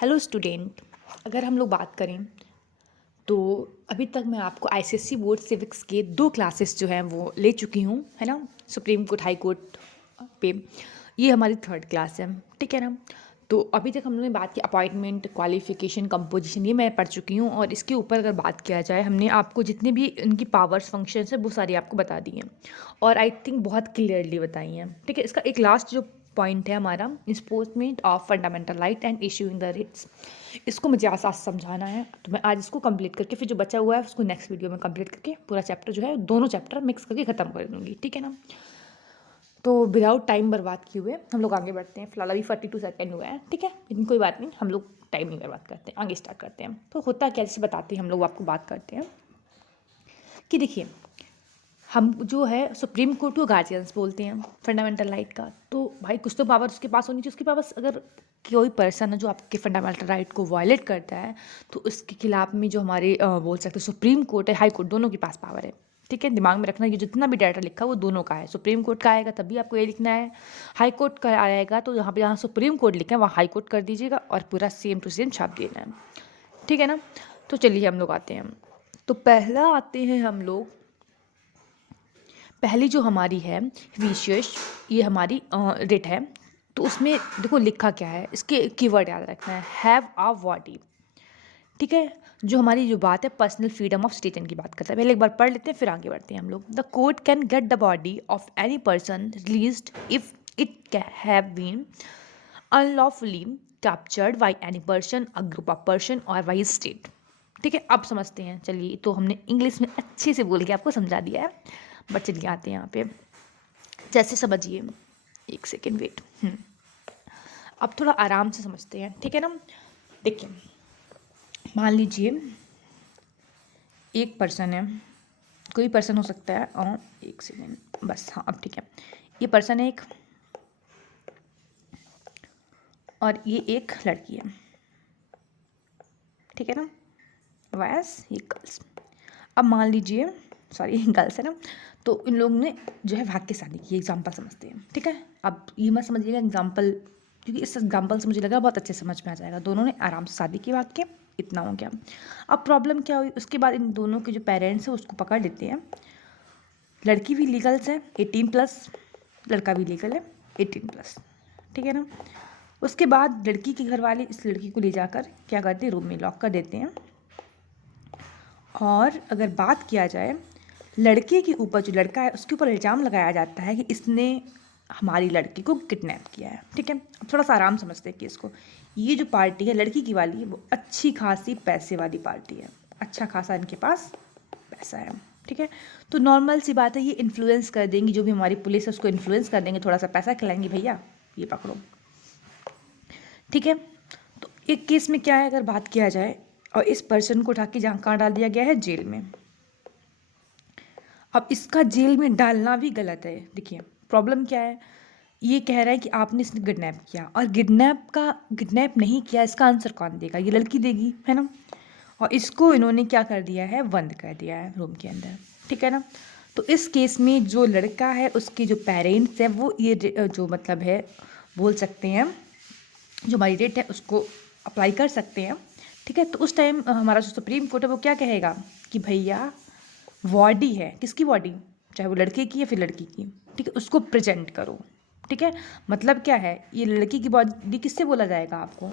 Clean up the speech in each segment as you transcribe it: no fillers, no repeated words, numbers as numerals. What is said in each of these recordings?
Hello student. अगर हम लोग बात करें तो अभी तक मैं आपको आईसीएसई बोर्ड सिविक्स के 2 क्लासेस जो हैं वो ले चुकी हूँ, है ना। सुप्रीम कोर्ट, हाई कोर्ट पे ये हमारी थर्ड क्लास है, ठीक है ना। तो अभी तक हम लोगों ने बात की अपॉइंटमेंट, क्वालिफिकेशन, कंपोजिशन, ये मैं पढ़ चुकी हूँ। और इसके ऊपर अगर बात किया जाए, हमने आपको जितने भी इनकी पावर्स, फंक्शंस है, वो सारी आपको बता दी हैं और आई थिंक बहुत क्लियरली बताई हैं, ठीक है। इसका एक लास्ट जो पॉइंट है हमारा, enforcement of fundamental right and issuing the writs, इसको मुझे आज समझाना है। तो मैं आज इसको कंप्लीट करके फिर जो बचा हुआ है उसको नेक्स्ट वीडियो में कंप्लीट करके पूरा चैप्टर जो है, दोनों चैप्टर मिक्स करके ख़त्म कर दूँगी, ठीक है ना। तो विदाउट टाइम बर्बाद किए हुए हम लोग आगे बढ़ते हैं। फिलहाल अभी 42 सेकेंड हुए हैं, ठीक है, लेकिन कोई बात नहीं, हम लोग टाइम नहीं बर्बाद करते हैं, आगे स्टार्ट करते हैं। तो होता क्या, जैसे बताते हैं हम लोग, आपको बात करते हैं कि देखिए, हम जो है सुप्रीम कोर्ट को गार्जियंस बोलते हैं फंडामेंटल राइट का। तो भाई कुछ तो पावर उसके पास होनी चाहिए। उसके पास अगर कोई पर्सन है जो आपके फंडामेंटल राइट को वायलेट करता है, तो उसके खिलाफ में जो हमारे बोल सकते हैं सुप्रीम कोर्ट है, हाई कोर्ट, दोनों के पास पावर है, ठीक है। दिमाग में रखना, ये जितना भी डाटा लिखा है वो दोनों का है। सुप्रीम कोर्ट का आएगा तभी आपको ये लिखना है, हाई कोर्ट का आएगा तो यहाँ पे जहाँ सुप्रीम कोर्ट लिखा है वहाँ हाई कोर्ट कर दीजिएगा और पूरा सेम टू सेम छाप देना है, ठीक है ना। तो चलिए हम लोग आते हैं। तो पहला आते हैं हम लोग, पहली जो हमारी है विशेष, ये हमारी रिट है। तो उसमें देखो लिखा क्या है, इसके कीवर्ड याद रखना है, हैव अ बॉडी, ठीक है। जो हमारी जो बात है पर्सनल फ्रीडम ऑफ सिटीजन की बात करता है। पहले एक बार पढ़ लेते हैं फिर आगे बढ़ते हैं हम लोग। The court can get the body of any person released if it have been unlawfully captured by any person, a group of person और बाई स्टेट, ठीक है। अब समझते हैं, चलिए। तो हमने इंग्लिश में अच्छे से बोल के आपको समझा दिया है, बट चलिए आते हैं यहाँ पे। जैसे समझिए, एक सेकेंड वेट, अब थोड़ा आराम से समझते हैं, ठीक है ना। देखिए, मान लीजिए एक पर्सन है, कोई पर्सन हो सकता है, और एक सेकेंड बस, हाँ अब ठीक है। ये पर्सन है एक, और ये एक लड़की है, ठीक है ना। वैस ये गर्ल्स। अब मान लीजिए, सॉरी गर्ल्स है ना, तो इन लोगों ने जो है भाग के शादी की, एग्जाम्पल समझते हैं, ठीक है। अब ये मत समझिएगा एग्जाम्पल, क्योंकि इस एग्जाम्पल से मुझे लगा बहुत अच्छे समझ में आ जाएगा। दोनों ने आराम से शादी की, भाग के, इतना हो गया। अब प्रॉब्लम क्या हुई, उसके बाद इन दोनों के जो पेरेंट्स हैं उसको पकड़ लेते हैं। लड़की भी लीगल्स है 18+, लड़का भी लीगल है 18+, ठीक है ना। उसके बाद लड़की के घर वाले इस लड़की को ले जाकर क्या करते हैं, रूम में लॉक कर देते हैं। और अगर बात किया जाए, लड़के के ऊपर, जो लड़का है उसके ऊपर इल्ज़ाम लगाया जाता है कि इसने हमारी लड़की को किडनैप किया है, ठीक है। अब थोड़ा सा आराम समझते हैं केस को। ये जो पार्टी है लड़की की वाली, वो अच्छी खासी पैसे वाली पार्टी है, अच्छा खासा इनके पास पैसा है, ठीक है। तो नॉर्मल सी बात है, ये इन्फ्लुएंस कर देंगी, जो भी हमारी पुलिस है उसको इन्फ्लुएंस कर देंगे, थोड़ा सा पैसा खिलाएंगे, भैया ये पकड़ो, ठीक है। तो एक केस में क्या है, अगर बात किया जाए, और इस पर्सन को उठा के जहाँ कहाँ डाल दिया गया है, जेल में। अब इसका जेल में डालना भी गलत है। देखिए प्रॉब्लम क्या है, ये कह रहा है कि आपने इसने किडनैप किया, और किडनैप नहीं किया, इसका आंसर कौन देगा, ये लड़की देगी, है ना। और इसको इन्होंने क्या कर दिया है, बंद कर दिया है रूम के अंदर, ठीक है ना। तो इस केस में जो लड़का है उसके जो पेरेंट्स हैं वो ये जो मतलब है, बोल सकते हैं, जो हमारी रेट है उसको अप्लाई कर सकते हैं, ठीक है। तो उस टाइम हमारा जो सुप्रीम कोर्ट है वो क्या कहेगा कि भैया बॉडी है, किसकी बॉडी, चाहे वो लड़के की या फिर लड़की की, ठीक है, उसको प्रेजेंट करो, ठीक है। मतलब क्या है, ये लड़की की बॉडी किससे बोला जाएगा आपको,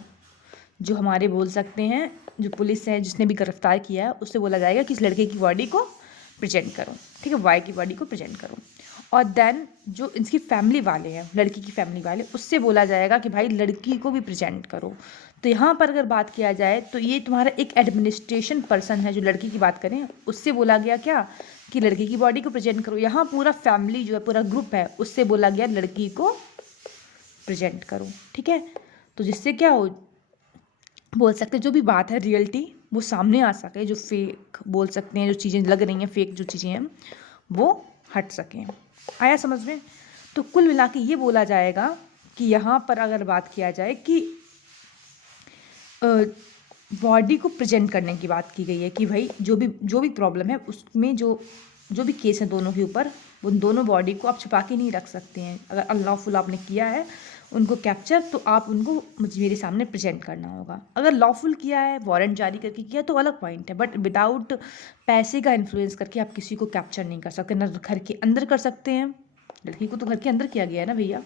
जो हमारे बोल सकते हैं, जो पुलिस है जिसने भी गिरफ्तार किया है उससे बोला जाएगा कि इस लड़के की बॉडी को प्रेजेंट करो, ठीक है, वाई की बॉडी को प्रेजेंट करो। और देन जो इसकी फैमिली वाले हैं, लड़की की फैमिली वाले, उससे बोला जाएगा कि भाई लड़की को भी प्रेजेंट करो। तो यहाँ पर अगर बात किया जाए तो ये तुम्हारा एक एडमिनिस्ट्रेशन पर्सन है, जो लड़की की बात करें उससे बोला गया क्या कि लड़की की बॉडी को प्रेजेंट करो। यहाँ पूरा फैमिली जो है, पूरा ग्रुप है, उससे बोला गया लड़की को प्रेजेंट करो, ठीक है। तो जिससे क्या हो, बोल सकते हैं जो भी बात है रियलिटी वो सामने आ सके, जो फेक बोल सकते हैं, जो चीज़ें लग रही हैं फेक, जो चीज़ें हैं वो हट सकें। आया समझ में। तो कुल मिला के ये बोला जाएगा कि यहाँ पर अगर बात किया जाए कि बॉडी को प्रेजेंट करने की बात की गई है कि भाई जो भी प्रॉब्लम है उसमें जो भी केस है दोनों के ऊपर, उन दोनों बॉडी को आप छुपा के नहीं रख सकते हैं। अगर अनलॉफुल आपने किया है उनको कैप्चर, तो आप उनको मुझे मेरे सामने प्रेजेंट करना होगा। अगर लॉफुल किया है, वारंट जारी करके किया, तो अलग पॉइंट है, बट विदाउट पैसे का इन्फ्लुएंस करके आप किसी को कैप्चर नहीं कर सकते। ना तो घर के अंदर कर सकते हैं, लड़की को तो घर के अंदर किया गया है ना भैया,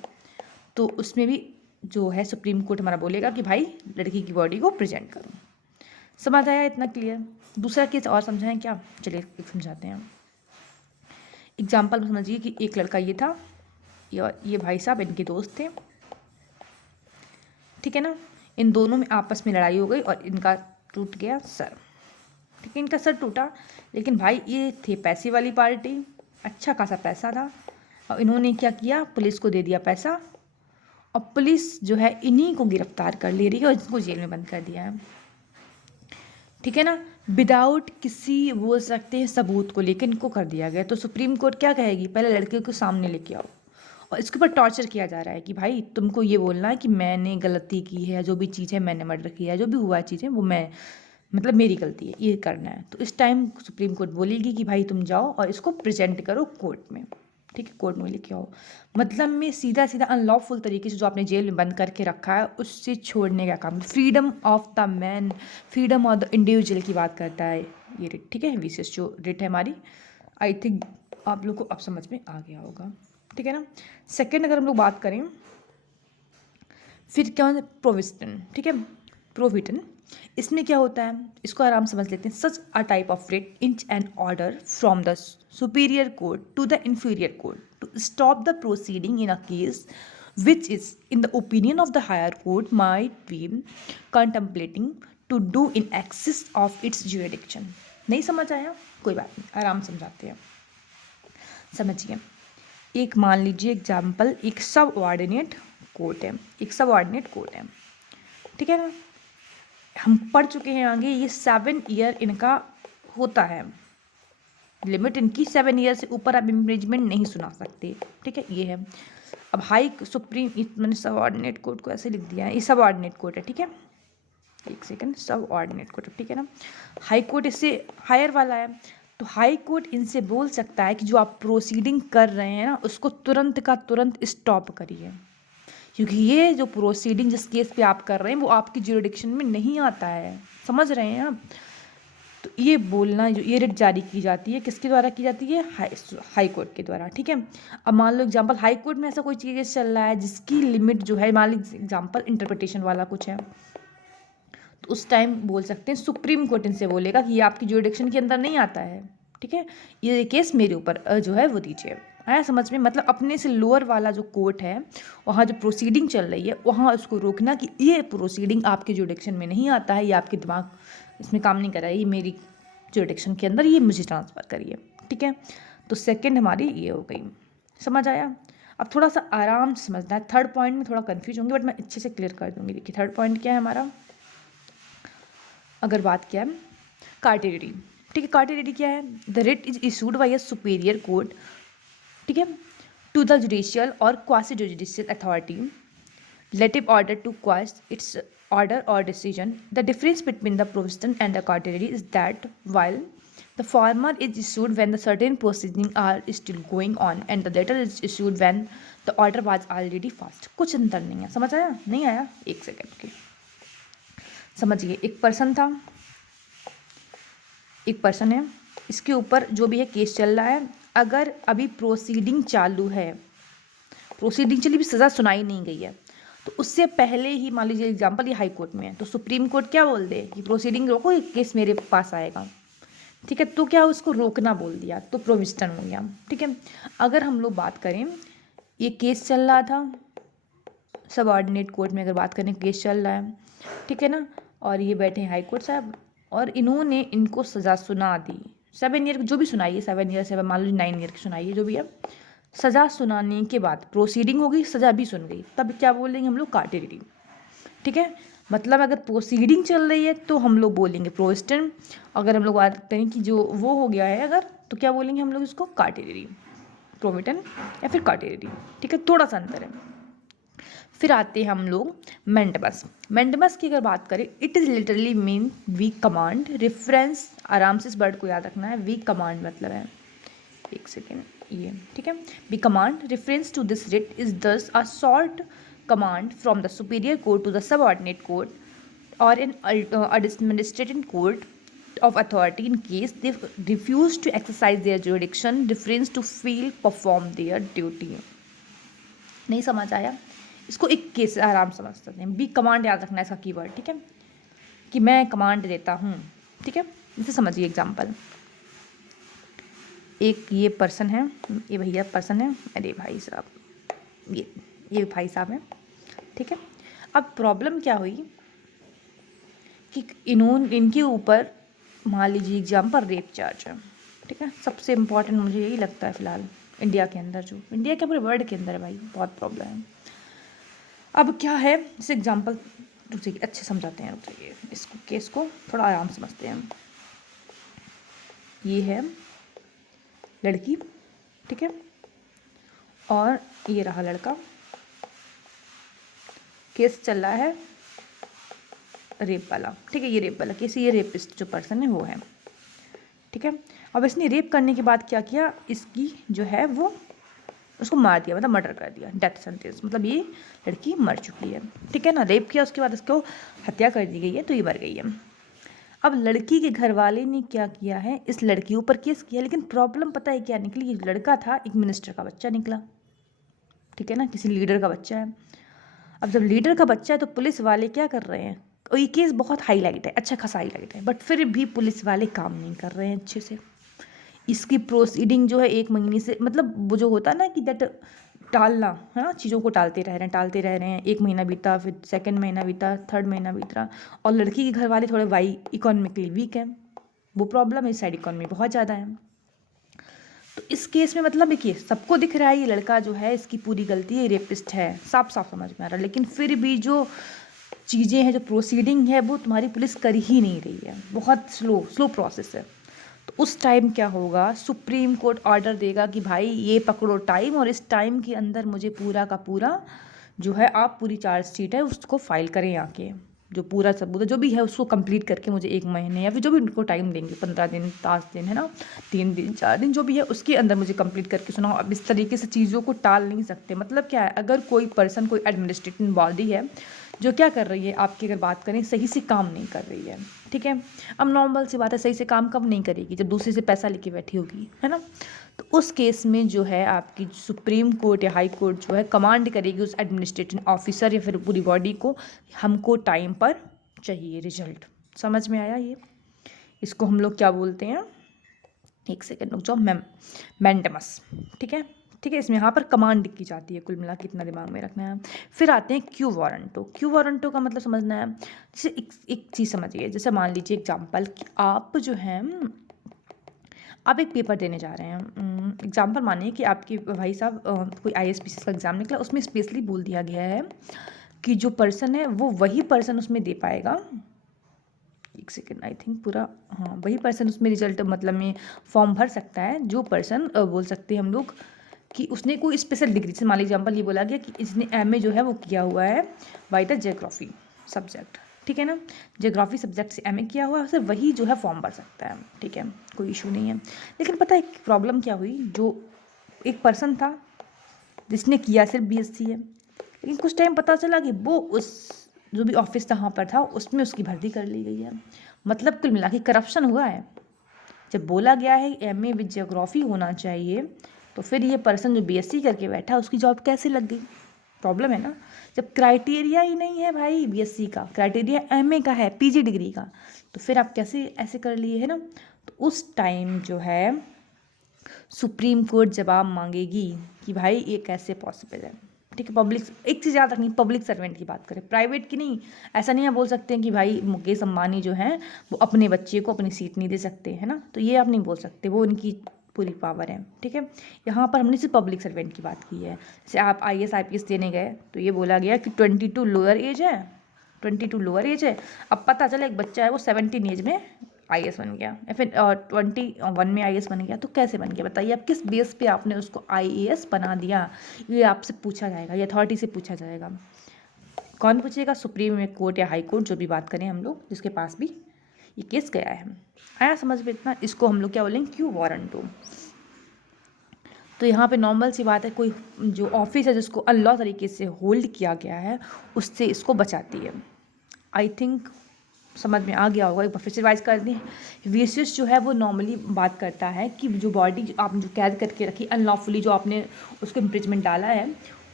तो उसमें भी जो है सुप्रीम कोर्ट हमारा बोलेगा कि भाई लड़की की बॉडी को प्रेजेंट करो। समझ आया इतना क्लियर? दूसरा केस और समझाएं क्या? चलिए एक समझाते हैं। एग्जाम्पल में समझिए कि एक लड़का ये था, ये भाई साहब इनके दोस्त थे, ठीक है ना। इन दोनों में आपस में लड़ाई हो गई और इनका टूट गया सर, ठीक है, इनका सर टूटा। लेकिन भाई ये थे पैसे वाली पार्टी, अच्छा खासा पैसा था, और इन्होंने क्या किया, पुलिस को दे दिया पैसा, और पुलिस जो है इन्हीं को गिरफ्तार कर ले रही है और इनको जेल में बंद कर दिया है, ठीक है ना। विदाउट किसी बोल सकते हैं सबूत को लेकर इनको कर दिया गया। तो सुप्रीम कोर्ट क्या कहेगी, पहले लड़के को सामने लेके आओ, और इसके ऊपर टॉर्चर किया जा रहा है कि भाई तुमको ये बोलना है कि मैंने गलती की है, जो भी चीज़ है मैंने मर्डर किया है, जो भी हुआ है चीज़ें वो मैं, मतलब मेरी गलती है, ये करना है। तो इस टाइम सुप्रीम कोर्ट बोलेगी कि भाई तुम जाओ और इसको प्रेजेंट करो कोर्ट में, ठीक है, कोर्ट में लेके आओ। मतलब में सीधा सीधा अनलॉफुल तरीके से जो आपने जेल में बंद करके रखा है उससे छोड़ने का काम, freedom of the man, freedom of the individual की बात करता है ये रिट, ठीक है, विशेष जो रिट है हमारी। आई थिंक आप लोग को अब समझ में आ गया होगा, ठीक है ना। सेकेंड अगर हम लोग बात करें, फिर क्या होता है, प्रोविजन, ठीक है, प्रोविजन। इसमें क्या होता है, इसको आराम समझ लेते हैं। Such a type of writ इंच and order from the superior court to the inferior court to stop the proceeding in a case which is in the opinion of the higher court might be contemplating to do in excess of its jurisdiction। नहीं समझ आया, कोई बात नहीं, आराम समझाते हैं, समझिए। एक मान लीजिए एग्जाम्पल, एक सब ऑर्डिनेट कोर्ट है, एक सब ऑर्डिनेट कोर्ट है, ठीक है ना। हम पढ़ चुके हैं आगे, ये 7 ईयर इनका होता है लिमिट, इनकी 7 ईयर से ऊपर आप इम्पीचमेंट नहीं सुना सकते, ठीक है, ये है। अब हाई सुप्रीम, मैंने सब ऑर्डिनेट कोर्ट को ऐसे लिख दिया है, ये सब ऑर्डिनेट कोर्ट है, ठीक है, एक सेकंड, सब ऑर्डिनेट कोर्ट, ठीक है ना। हाई कोर्ट इससे हायर वाला है, तो हाई कोर्ट इनसे बोल सकता है कि जो आप प्रोसीडिंग कर रहे हैं ना उसको तुरंत का तुरंत स्टॉप करिए, क्योंकि ये जो प्रोसीडिंग जिस केस पे आप कर रहे हैं वो आपकी ज्यूरिडिक्शन में नहीं आता है, समझ रहे हैं आप। तो ये बोलना, जो ये रिट जारी की जाती है किसके द्वारा की जाती है, हाई कोर्ट के द्वारा, ठीक है। अब मान लो एग्जांपल हाई कोर्ट में ऐसा कोई चीज़ चल रहा है जिसकी लिमिट जो है, मान लो एग्जांपल इंटरप्रिटेशन वाला कुछ है, तो उस टाइम बोल सकते हैं सुप्रीम कोर्ट इनसे बोलेगा कि ये आपकी ज्यूरिडिक्शन के अंदर नहीं आता है, ठीक है, ये केस मेरे ऊपर जो है वो दीजिए। आया समझ में? मतलब अपने से लोअर वाला जो कोर्ट है वहाँ जो प्रोसीडिंग चल रही है वहाँ उसको रोकना कि ये प्रोसीडिंग आपके ज्यूरिडिक्शन में नहीं आता है, ये आपके दिमाग इसमें काम नहीं कर रहा है, ये मेरी ज्यूरिडिक्शन के अंदर, ये मुझे ट्रांसफ़र करिए, ठीक है। तो सेकेंड हमारी ये हो गई, समझ आया। अब थोड़ा सा आराम से समझना है, थर्ड पॉइंट में थोड़ा कन्फ्यूज होंगे बट मैं अच्छे से क्लियर कर दूंगी। देखिए थर्ड पॉइंट क्या है हमारा, अगर बात किया है कार्टेरिटी, ठीक है, कार्टेरिटी क्या है, the writ is issued by a superior court, ठीक है, टू द जुडिशियल और quasi judicial authority relative order to quash its order or decision. The difference between the provision and the cartellary is that while the former is issued when the certain proceedings are still going on and the latter is issued when the order was already passed। कुछ अंतर नहीं है, समझ आया? नहीं आया? एक second के समझिए। एक पर्सन है, इसके ऊपर जो भी है केस चल रहा है, अगर अभी प्रोसीडिंग चालू है, प्रोसीडिंग चली भी, सज़ा सुनाई नहीं गई है, तो उससे पहले ही मान लीजिए एग्जांपल ये हाई कोर्ट में है, तो सुप्रीम कोर्ट क्या बोल दे कि प्रोसीडिंग रोको, ये केस मेरे पास आएगा, ठीक है, तो क्या उसको रोकना बोल दिया, तो प्रोविजन हो गया, ठीक है। अगर हम लोग बात करें, ये केस चल रहा था सब ऑर्डिनेट कोर्ट में, अगर बात करें केस चल रहा है, ठीक है ना, और ये बैठे हैं हाई कोर्ट साहब और इन्होंने इनको सज़ा सुना दी, 7 ईयर जो भी सुनाई है, 7 ईयर से मान लो 9 ईयर की सुनाई है, जो भी है, सज़ा सुनाने के बाद प्रोसीडिंग हो गई, सज़ा भी सुन गई, तब क्या बोलेंगे हम लोग, कार्टेरिटी, ठीक है। मतलब अगर प्रोसीडिंग चल रही है तो हम लोग बोलेंगे प्रोविजन, अगर हम लोग बात करें कि जो वो हो गया है अगर, तो क्या बोलेंगे हम लोग इसको, कार्टेरिटी, प्रोविजन या फिर कार्टेरिटी, ठीक है, थोड़ा सा अंतर है। फिर आते हैं हम लोग मेंडबस। मेंडबस की अगर बात करें, it is literally mean we command, reference, आराम से इस वर्ड को याद रखना है, वी कमांड मतलब है, एक सेकेंड, ये ठीक है, we command reference to this writ is thus a short command from the superior court to the subordinate court or an administrative court of authority in case they refuse to exercise their jurisdiction, refrains to fail perform their duty. नहीं समझ आया? इसको एक case आराम से समझ सकते हैं। बी कमांड याद रखना है इसका कीवर्ड, ठीक है, कि मैं कमांड देता हूँ, ठीक है। इसे समझिए एग्जाम्पल, एक ये पर्सन है, ये भैया पर्सन है, अरे भाई साहब, ये भाई साहब हैं, ठीक है। अब प्रॉब्लम क्या हुई कि इनके ऊपर मान लीजिए एग्जाम्पल रेप चार्ज है, ठीक है। सबसे इम्पॉर्टेंट मुझे यही लगता है फिलहाल इंडिया के अंदर, जो इंडिया के पूरे वर्ल्ड के अंदर है भाई, बहुत प्रॉब्लम है। अब क्या है, इस एग्जाम्पल रुक अच्छे समझाते हैं, रुक इसको केस को थोड़ा आराम समझते हैं। ये है लड़की, ठीक है, और ये रहा लड़का, केस चल रहा है रेप वाला, ठीक है। ये रेप वाला केस, ये रेपिस्ट जो पर्सन है वो है, ठीक है। अब इसने रेप करने के बाद क्या किया, इसकी जो है वो उसको मार दिया, मतलब मर्डर कर दिया, डेथ सेंटेंस, मतलब ये लड़की मर चुकी है, ठीक है ना। रेप किया, उसके बाद इसको हत्या कर दी गई है, तो ये मर गई है। अब लड़की के घर वाले ने क्या किया है, इस लड़की ऊपर केस किया, लेकिन प्रॉब्लम पता है क्या निकली, ये लड़का था एक मिनिस्टर का बच्चा निकला, ठीक है ना, किसी लीडर का बच्चा है। अब जब लीडर का बच्चा है तो पुलिस वाले क्या कर रहे हैं, और ये केस बहुत हाईलाइट है, अच्छा खासा हाईलाइट है, बट फिर भी पुलिस वाले काम नहीं कर रहे हैं अच्छे से। इसकी प्रोसीडिंग जो है 1 महीने से, मतलब वो जो होता है ना कि दैट टालना, है ना, चीज़ों को टालते रह रहे हैं। 1 महीना बीता, फिर 2nd महीना बीता, 3rd महीना बीत रहा, और लड़की के घर वाले थोड़े इकोनॉमिकली वीक हैं, वो प्रॉब्लम है, साइड इकोनॉमी बहुत ज़्यादा है। तो इस केस में मतलब देखिए सबको दिख रहा है ये लड़का जो है इसकी पूरी गलती है, रेपिस्ट है, साफ साफ समझ में आ रहा है, लेकिन फिर भी जो चीज़ें हैं, जो प्रोसीडिंग है, वो तुम्हारी पुलिस कर ही नहीं रही है, बहुत स्लो प्रोसेस है। तो उस टाइम क्या होगा, सुप्रीम कोर्ट ऑर्डर देगा कि भाई ये पकड़ो टाइम, और इस टाइम के अंदर मुझे पूरा का पूरा जो है आप पूरी चार्जशीट है उसको फाइल करें, आके जो पूरा सबूत जो भी है उसको कंप्लीट करके मुझे 1 महीने या फिर जो भी उनको टाइम देंगे, 15 दिन, 5 दिन, है ना, 3 दिन, 4 दिन, जो भी है उसके अंदर मुझे कंप्लीट करके सुनाओ। अब इस तरीके से चीज़ों को टाल नहीं सकते। मतलब क्या है, अगर कोई पर्सन, कोई एडमिनिस्ट्रेटिव बॉडी है जो क्या कर रही है, आपकी अगर बात करें सही से काम नहीं कर रही है, ठीक है। अब नॉर्मल सी बात है, सही से काम कब नहीं करेगी, जब दूसरे से पैसा लेके बैठी होगी, है ना। तो उस केस में जो है आपकी सुप्रीम कोर्ट या हाई कोर्ट जो है कमांड करेगी उस एडमिनिस्ट्रेटिव ऑफिसर या फिर पूरी बॉडी को, हमको टाइम पर चाहिए रिजल्ट। समझ में आया ये? इसको हम लोग क्या बोलते हैं, 1 सेकेंड रुक जाओ, मैंडेमस, ठीक है, ठीक है। इसमें यहाँ पर कमांड की जाती है, कुल मिला के इतना दिमाग में रखना है। फिर आते हैं क्यू वारंटो। क्यू वारंटो का मतलब समझना है, जैसे एक चीज़ समझिए, जैसे मान लीजिए एग्जाम्पल कि आप जो है आप एक पेपर देने जा रहे हैं, एग्जाम्पल मानिए कि आपके भाई साहब कोई IAS का एग्ज़ाम निकला, उसमें स्पेशली बोल दिया गया है कि जो पर्सन है वो वही पर्सन उसमें दे पाएगा, 1 सेकेंड, आई थिंक पूरा, हाँ, वही पर्सन उसमें रिजल्ट मतलब में फॉर्म भर सकता है जो पर्सन बोल सकते हैं हम लोग कि उसने कोई स्पेशल डिग्री, से मान लीजिए एग्जाम्पल ये बोला गया कि इसने MA जो है वो किया हुआ है बाय द ज्योग्राफी सब्जेक्ट, ठीक है ना, ज्योग्राफी सब्जेक्ट से MA किया हुआ है, उसे वही जो है फॉर्म भर सकता है, ठीक है, कोई इशू नहीं है। लेकिन पता है प्रॉब्लम क्या हुई, जो एक पर्सन था जिसने किया सिर्फ BSc है, लेकिन कुछ टाइम पता चला कि वो उस जो भी ऑफिस वहाँ पर था उसमें उसकी भर्ती कर ली गई है। मतलब कुल मिला के करप्शन हुआ है। जब बोला गया है MA विद ज्योग्राफी होना चाहिए, तो फिर ये पर्सन जो BSc करके बैठा उसकी जॉब कैसे लग गई? प्रॉब्लम है ना। जब क्राइटेरिया ही नहीं है भाई BSc का, क्राइटेरिया MA का है, PG डिग्री का, तो फिर आप कैसे ऐसे कर लिए, है ना। तो उस टाइम जो है सुप्रीम कोर्ट जवाब मांगेगी कि भाई ये कैसे पॉसिबल है, ठीक है। पब्लिक, एक चीज़ याद रखनी, पब्लिक सर्वेंट की बात करें, प्राइवेट की नहीं। ऐसा नहीं आप बोल सकते हैं कि भाई मुकेश अंबानी जो हैं वो अपने बच्चे को अपनी सीट नहीं दे सकते, है ना, तो ये आप नहीं बोल सकते, वो उनकी पूरी पावर है, ठीक है। यहाँ पर हमने सिर्फ पब्लिक सर्वेंट की बात की है। जैसे आप IAS IPS देने गए तो ये बोला गया कि 22 लोअर एज है, 22 लोअर एज है। अब पता चला एक बच्चा है वो 17 एज में IAS बन गया, या फिर 21 में IAS बन गया, तो कैसे बन गया बताइए आप, किस बेस पे आपने उसको IAS बना दिया, ये आपसे पूछा जाएगा, ये अथॉरिटी से पूछा जाएगा। कौन पूछेगा? सुप्रीम कोर्ट या हाई कोर्ट, जो भी बात करें हम लोग, जिसके पास भी ये केस गया है। आया समझ में इतना? इसको हम लोग क्या बोलेंगे, क्यू वारंटो। तो यहाँ पे नॉर्मल सी बात है, कोई जो ऑफिस है जिसको अनलॉ तरीके से होल्ड किया गया है उससे इसको बचाती है। आई थिंक समझ में आ गया होगा, एक बार फिर से रिवाइज कर दें। वीसीएस जो है वो नॉर्मली बात करता है कि जो बॉडी आपने जो कैद करके रखी अनलॉफुली, जो आपने उसको इम्प्रिजमेंट डाला है,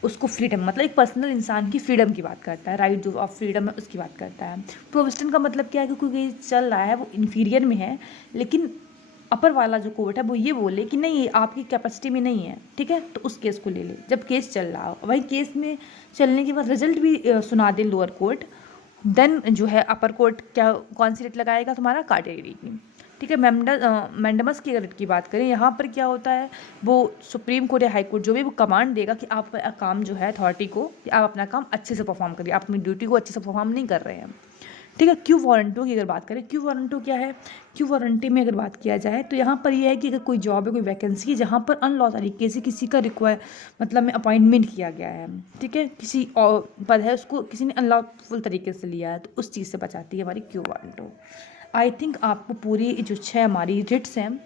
उसको फ्रीडम, मतलब एक पर्सनल इंसान की फ्रीडम की बात करता है, राइट जो ऑफ फ्रीडम है उसकी बात करता है। प्रोविस्टन का मतलब क्या है कि कोई चल रहा है वो इन्फीरियर में है, लेकिन अपर वाला जो कोर्ट है वो ये बोले कि नहीं ये आपकी कैपेसिटी में नहीं है, ठीक है, तो उस केस को ले ले जब केस चल रहा हो। वही केस में चलने के बाद रिजल्ट भी सुना दे लोअर कोर्ट, देन जो है अपर कोर्ट क्या कौन सी रेट लगाएगा, तुम्हारा कार्डियरी की, ठीक है। मैंडमस की रेट की बात करें, यहाँ पर क्या होता है, वो सुप्रीम कोर्ट या हाई कोर्ट जो भी वो कमांड देगा कि आप काम जो है अथॉरिटी को, कि आप अपना काम अच्छे से परफॉर्म करिए, आप अपनी ड्यूटी को अच्छे से परफॉर्म नहीं कर रहे हैं, ठीक है। क्यू वारंटो की अगर बात करें, क्यू वारंटो क्या है, क्यू वारंटी में अगर बात किया जाए तो यहाँ पर यह है कि अगर कोई जॉब है, कोई वैकेंसी है जहाँ पर अनलॉ तरीके से किसी का मतलब में अपॉइंटमेंट किया गया है, ठीक है, किसी और पद है उसको किसी ने अनलॉफुल तरीके से लिया है, तो उस चीज़ से बचाती है हमारी क्यू वारंटो। आई थिंक आपको पूरी जो 6 हमारी रिट्स हैं,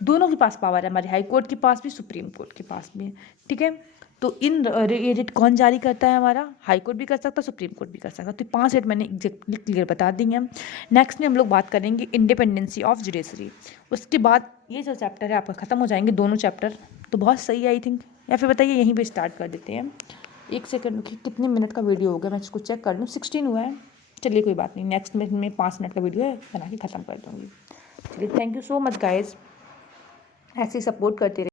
दोनों के पास पावर है, हमारे हाई कोर्ट के पास भी, सुप्रीम कोर्ट के पास भी, ठीक है। तो इन रिट कौन जारी करता है, हमारा हाई कोर्ट भी कर सकता है, सुप्रीम कोर्ट भी कर सकता है। तो 5 रिट मैंने एग्जैक्टली क्लियर बता दी हैं। नेक्स्ट में हम लोग बात करेंगे इंडिपेंडेंसी ऑफ जुडिशरी। उसके बाद ये जो चैप्टर है आपका ख़त्म हो जाएंगे दोनों चैप्टर, तो बहुत सही है आई थिंक। या फिर बताइए यहीं पे स्टार्ट कर देते हैं। एक सेकंड रुकिए, कितने मिनट का वीडियो हो गया मैं इसको चेक कर लूँ। 16 हुआ है, चलिए कोई बात नहीं, नेक्स्ट में 5 मिनट का वीडियो है बना के ख़त्म कर दूँगी। चलिए, thank you so much guys, ऐसे सपोर्ट करते रहिए।